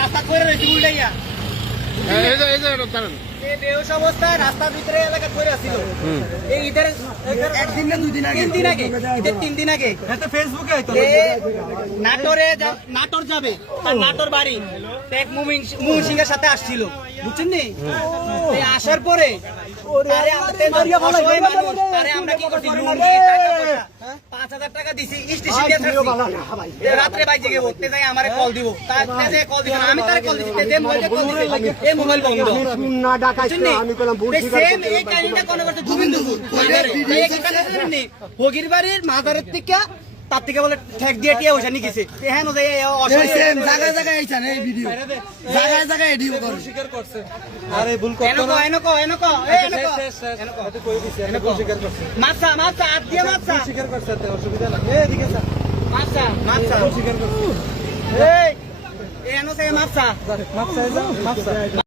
রাস্তা করে রয়েছে উল্টাইয়া বেহোশ অবস্থায় রাস্তার ভিতরে এলাকা করে আসছিল এই ঈদের একদিন না 2 দিন আগে 3 দিন আগে ঈদের 3 দিন আগে এটা ফেসবুকে হয়তো নাটোর যাবে আর নাটোর বাড়ি এক মুমিন সিংহের সাথে আসছিল বুঝছেন নি আসার পরে আমরা কি করছি 5,000 টাকা দিছি স্টেশন দিয়ে রাত্রে বাইজে গেবো যাই আমারে কল দিব কল দিব আমি তারে কল দিছি এই মোবাইল বন্ধ না ডাকাইছে আমি বললাম ভুল সেম এই কাহিনীটা কোন করতে গোবিন্দপুর ফকির বাড়ির মাজারের থেকে তার থেকে বলে ঠেক দিয়ে টিয়া ওইখানে গেছে হ্যাঁ সেম জায়গায় জায়গায় আইছান এই ভিডিও জায়গায় জায়গায় এডিও করে স্বীকার করছে আরে ভুল করতে না এনকো এত কই দিছে এনকো স্বীকার করছে মাছা হাত দিয়ে মাছা স্বীকার করছে অসুবিধা না এদিকে মাছা স্বীকার করছে এই এনো সে মাছা